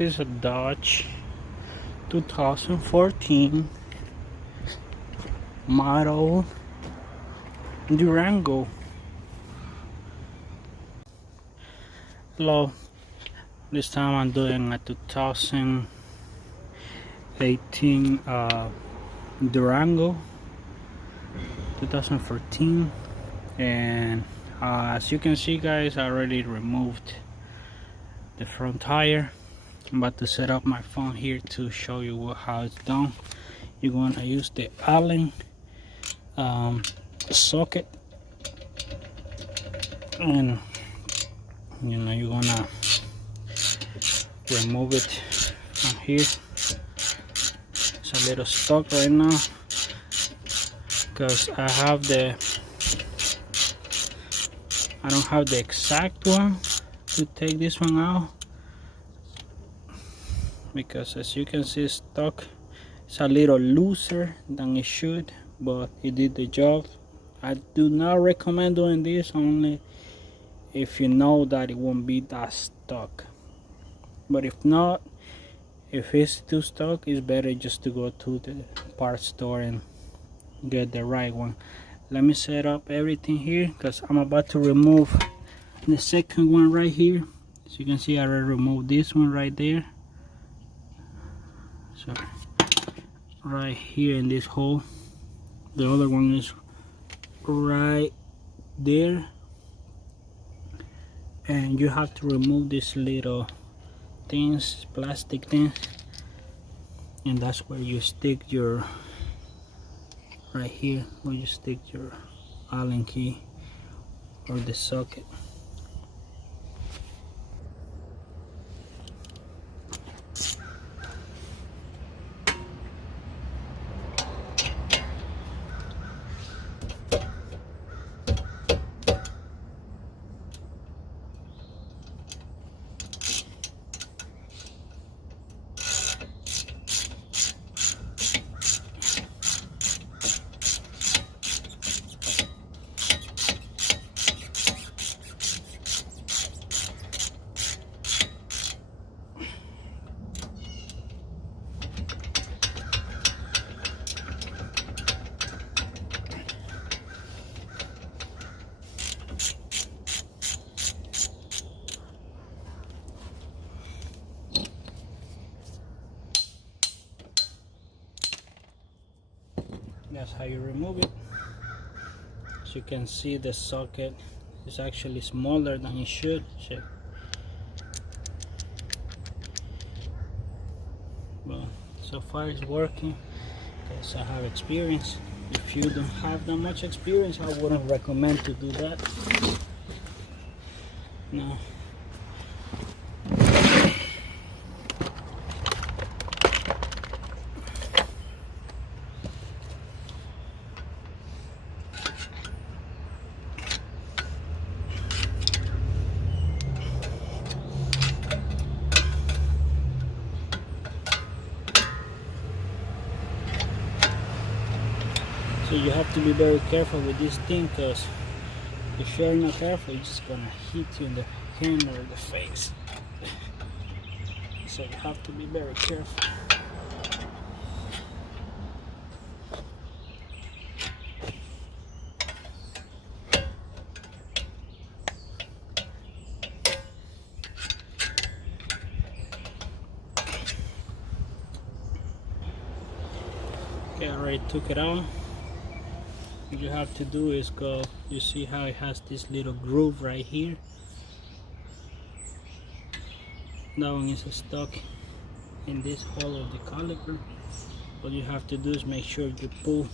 This is a Dodge 2014 model Durango. Hello, this time I'm doing a 2018 Durango 2014, and as you can see guys, I already removed the front tire. I'm about to set up my phone here to show you how it's done. You're going to use the Allen socket, and you're gonna remove it from here. It's a little stuck right now because I don't have the exact one to take this one out, because as you can see, it's stuck. It's a little looser than it should, but it did the job. I do not recommend doing this only if you know that it won't be that stuck. But if not, if it's too stuck, it's better just to go to the parts store and get the right one. Let me set up everything here because I'm about to remove the second one right here. As you can see, I already removed this one right there. So right here in this hole, the other one is right there, and you have to remove these little things, plastic things, and that's where you stick your, right here where you stick your Allen key or the socket. That's how you remove it. As you can see, the socket is actually smaller than it should. Well, so far it's working because I have experience. If you don't have that much experience, I wouldn't recommend to do that. No. So you have to be very careful with this thing, because if you're not careful, it's just gonna hit you in the hand or the face. So you have to be very careful. Okay, I already took it out. What you have to do is go, you see how it has this little groove right here? That one is stuck in this hole of the caliper. What you have to do is make sure you pull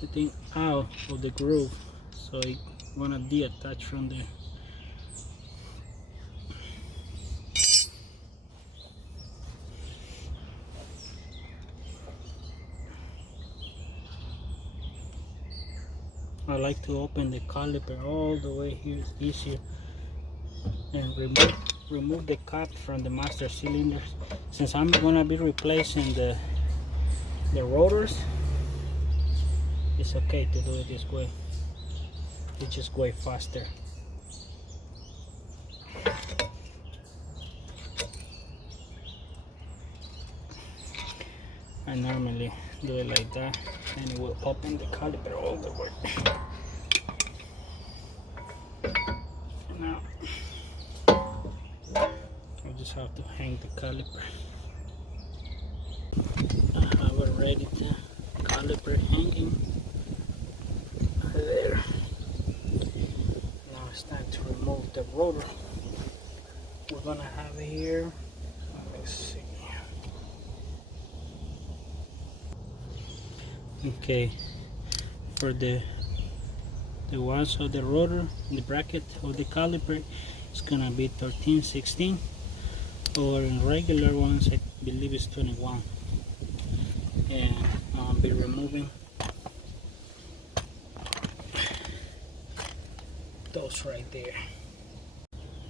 the thing out of the groove so it's gonna detach from there. I like to open the caliper all the way here, it's easier, and remove the cap from the master cylinders. Since I'm gonna be replacing the rotors, it's okay to do it this way. It's just way faster. I normally do it like that, and it will open the caliper all the way. Now I just have to hang the caliper. I have already the caliper hanging there. Now it's time to remove the rotor. We're gonna have here, let's see. Okay, for the ones of the rotor, the bracket of the caliper, it's gonna be 13, 16, or in regular ones I believe it's 21. And I'll be removing those right there,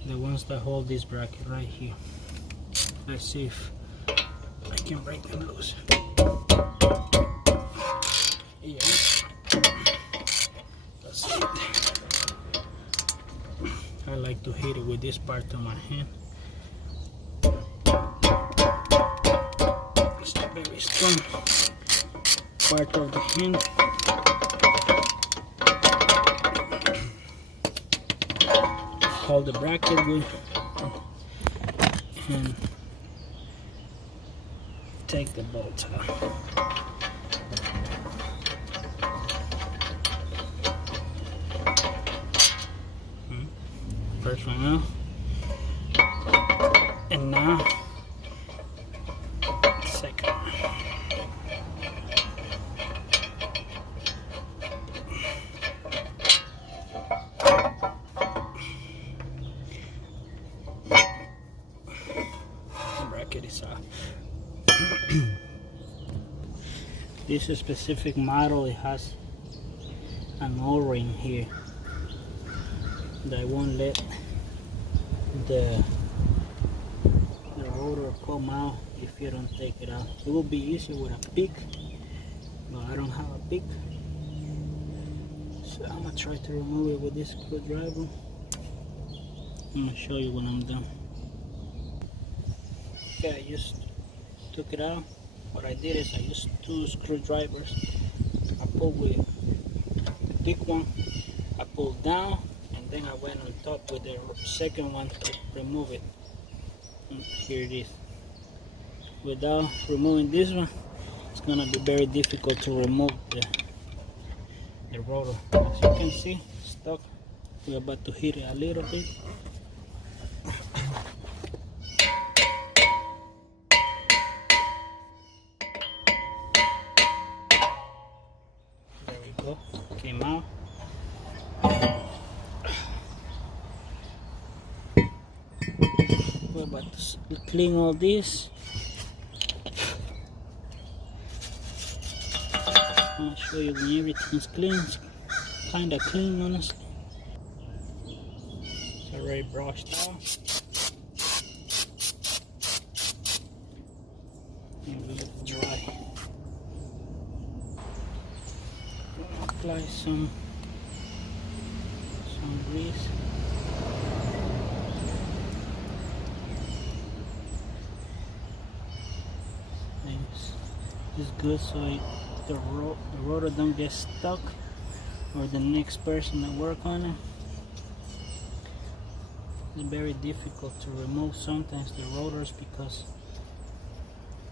the ones that hold this bracket right here. Let's see if I can break them loose. Yeah, that's it. I like to hit it with this part of my hand. It's a very strong part of the hand. Hold the bracket with and take the bolts out. First one out, and now second one. The bracket is off. This specific model, it has an O-ring here that won't let the rotor come out if you don't take it out. It will be easier with a pick, but I don't have a pick, so I'm gonna try to remove it with this screwdriver. I'm gonna show you when I'm done. Okay, I just took it out. What I did is I used 2 screwdrivers. I pulled with the big one, I pulled down, and then I went on top with the second one to remove it. And here it is. Without removing this one, it's gonna be very difficult to remove the rotor. As you can see, it's stuck. We're about to hit it a little bit. There we go, came out. We're about to clean all this. I'm gonna show you when everything's clean. It's kind of clean, honestly. It's already brushed out. And we let it dry. Apply some grease. It's good so the rotor don't get stuck, or the next person that work on it. It's very difficult to remove sometimes the rotors because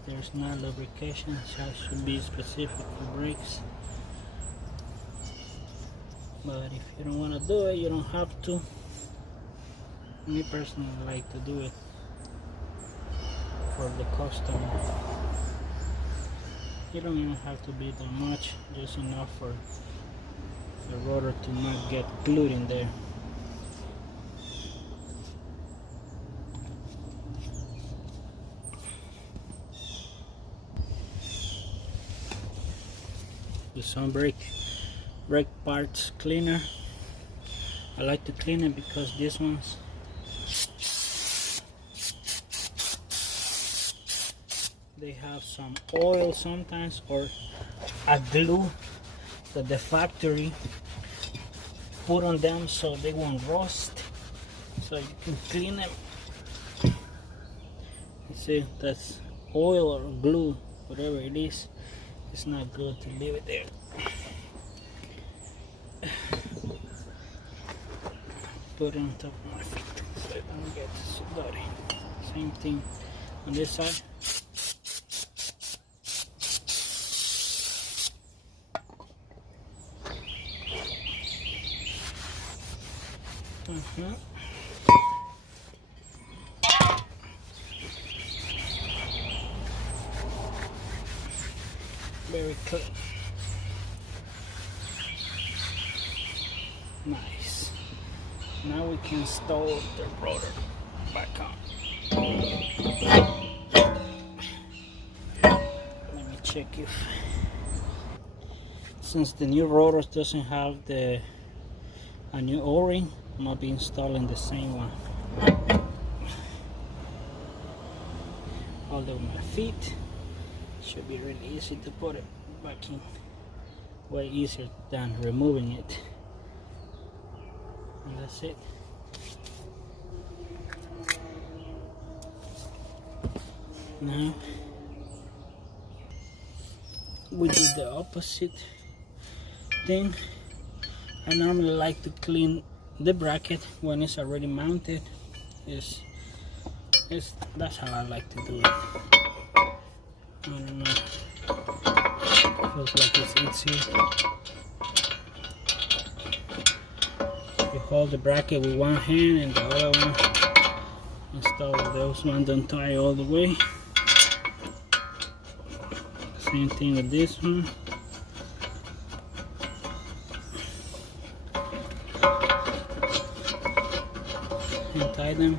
there's not lubrication, so it should be specific for brakes. But if you don't want to do it, you don't have to. Me personally like to do it for the customer. You don't even have to be that much, just enough for the rotor to not get glued in there. The some brake parts cleaner. I like to clean it because these ones they have some oil sometimes, or a glue that the factory put on them so they won't rust, so you can clean them. You see, that's oil or glue whatever it is, it's not good to leave it there. Put it on top of my feet so it don't get so dirty. Same thing on this side. Very clean. Nice. Now we can install the rotor back on. Let me check if, since the new rotors doesn't have a new O-ring, I'm gonna be installing the same one. Hold on my feet. Should be really easy to put it back in. Way easier than removing it. And that's it. Now we do the opposite thing. I normally like to clean the bracket when it's already mounted. That's how I like to do it. I don't know. Feels like it's easier. You hold the bracket with one hand and the other one install those ones, don't tie all the way. Same thing with this one. And tie them.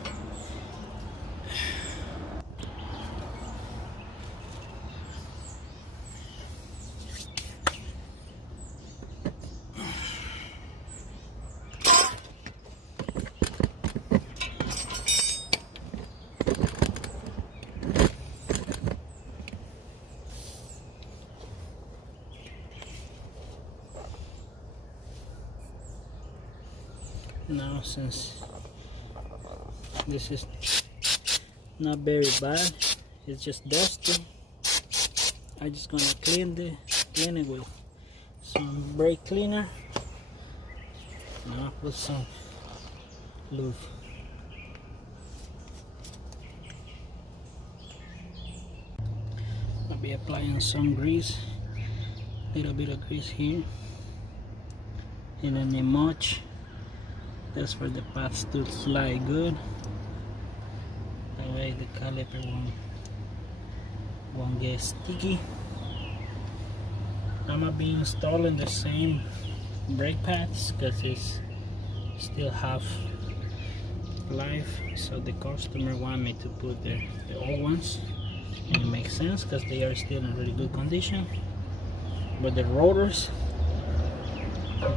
Now, since this is not very bad, it's just dusty, I'm just gonna clean it with some brake cleaner. Now put some lube. I'll be applying some grease, little bit of grease here, and then not much. That's for the pads to slide good. That way the caliper won't get sticky. I'm gonna be installing the same brake pads because it's still half life. So the customer want me to put the old ones. And it makes sense because they are still in really good condition. But the rotors,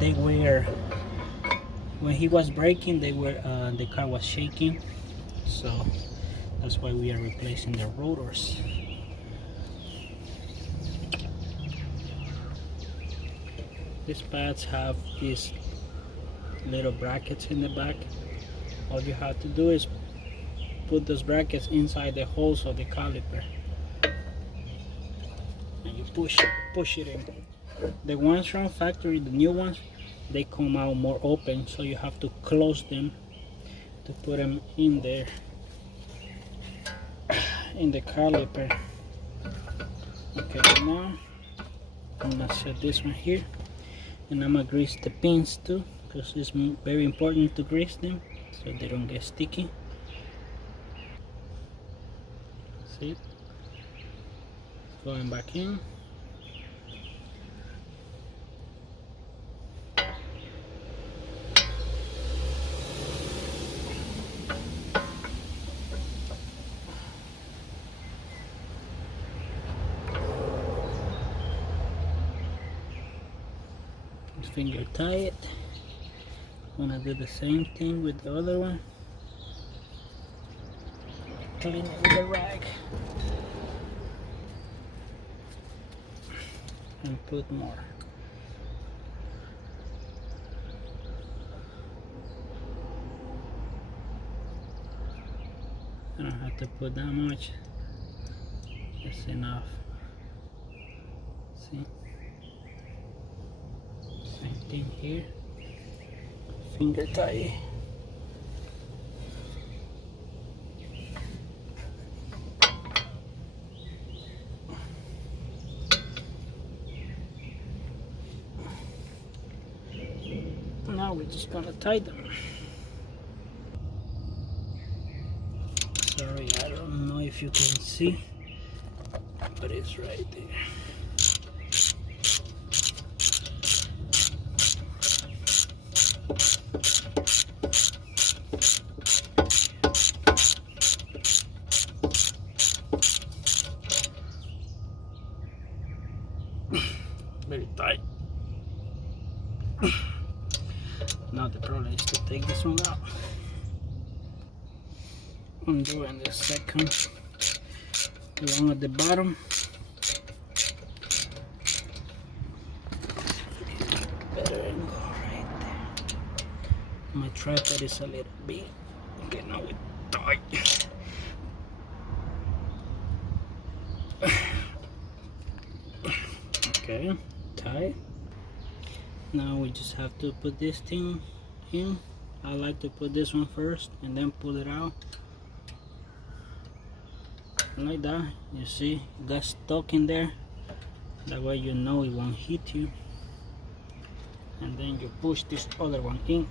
they were, when he was braking, the car was shaking, so that's why we are replacing the rotors. These pads have these little brackets in the back. All you have to do is put those brackets inside the holes of the caliper, and you push it in. The ones from factory, the new ones, they come out more open, so you have to close them to put them in there in the caliper. Okay, now I'm gonna set this one here, and I'm gonna grease the pins too, because it's very important to grease them so they don't get sticky. See, going back in. Finger tie it. I'm gonna do the same thing with the other one. Clean it with a rag and put more. I don't have to put that much. That's enough. See, same thing here, finger tie. Now we're just gonna tie them. Sorry, I don't know if you can see, but it's right there. Very tight. Now the problem is to take this one out. I'm doing the second one at the bottom. Better angle right there. My tripod is a little big. Okay, now we tight. Okay, tight. Now we just have to put this thing in. I like to put this one first and then pull it out. Like that, you see, it got stuck in there. That way you know it won't hit you. And then you push this other one in.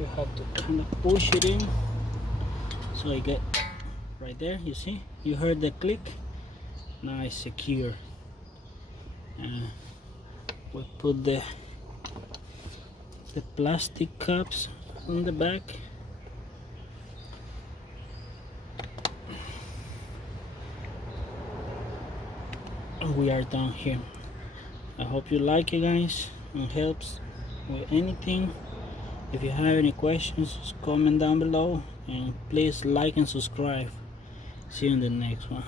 You have to kind of push it in so you get right there. You see, you heard the click. Now it's secure. We put the plastic cups on the back. And we are done here. I hope you like it, guys, and helps with anything. If you have any questions, just comment down below, and please like and subscribe. See you in the next one.